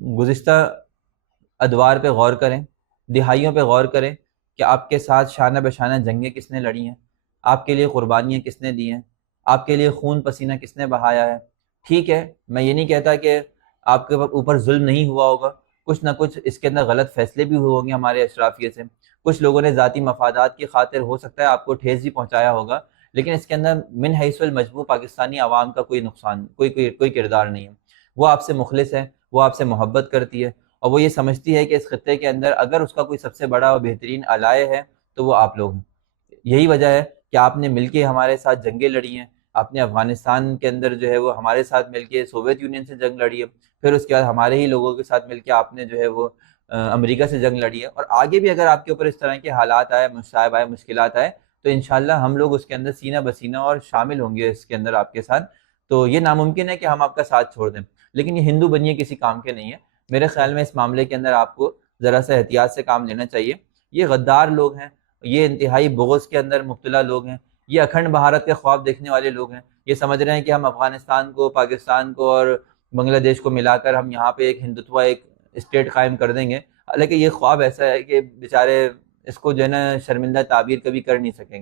گزشتہ ادوار پہ غور کریں، دہائیوں پہ غور کریں کہ آپ کے ساتھ شانہ بشانہ جنگیں کس نے لڑی ہیں، آپ کے لیے قربانیاں کس نے دی ہیں، آپ کے لیے خون پسینہ کس نے بہایا ہے۔ ٹھیک ہے، میں یہ نہیں کہتا کہ آپ کے اوپر ظلم نہیں ہوا ہوگا، کچھ نہ کچھ اس کے اندر غلط فیصلے بھی ہوئے ہوں گے ہمارے اشرافیے سے، کچھ لوگوں نے ذاتی مفادات کی خاطر ہو سکتا ہے آپ کو ٹھیس بھی پہنچایا ہوگا، لیکن اس کے اندر من حیث المجموع پاکستانی عوام کا کوئی نقصان، کوئی کردار نہیں ہے۔ وہ آپ سے مخلص ہے، وہ آپ سے محبت کرتی ہے، اور وہ یہ سمجھتی ہے کہ اس خطے کے اندر اگر اس کا کوئی سب سے بڑا اور بہترین الائے ہے تو وہ آپ لوگ ہیں۔ یہی وجہ ہے کہ آپ نے مل کے ہمارے ساتھ جنگیں لڑی ہیں، آپ نے افغانستان کے اندر جو ہے وہ ہمارے ساتھ مل کے سوویت یونین سے جنگ لڑی ہے، پھر اس کے بعد ہمارے ہی لوگوں کے ساتھ مل کے آپ نے جو ہے وہ امریکہ سے جنگ لڑی ہے، اور آگے بھی اگر آپ کے اوپر اس طرح کے حالات آئے، مصائب آئے، مشکلات آئے، تو انشاءاللہ ہم لوگ اس کے اندر سینہ بسینہ اور شامل ہوں گے اس کے اندر آپ کے ساتھ۔ تو یہ ناممکن ہے کہ ہم آپ کا ساتھ چھوڑ دیں، لیکن یہ ہندو بنیے کسی کام کے نہیں ہے۔ میرے خیال میں اس معاملے کے اندر آپ کو ذرا سا احتیاط سے کام لینا چاہیے۔ یہ غدار لوگ ہیں، یہ انتہائی بغض کے اندر مبتلا لوگ ہیں، یہ اکھنڈ بھارت کے خواب دیکھنے والے لوگ ہیں، یہ سمجھ رہے ہیں کہ ہم افغانستان کو، پاکستان کو اور بنگلہ دیش کو ملا کر ہم یہاں پہ ایک ہندوتوا، ایک اسٹیٹ قائم کر دیں گے۔ حالانکہ یہ خواب ایسا ہے کہ بیچارے اس کو جو ہے نا شرمندہ تعبیر کبھی کر نہیں سکیں گے۔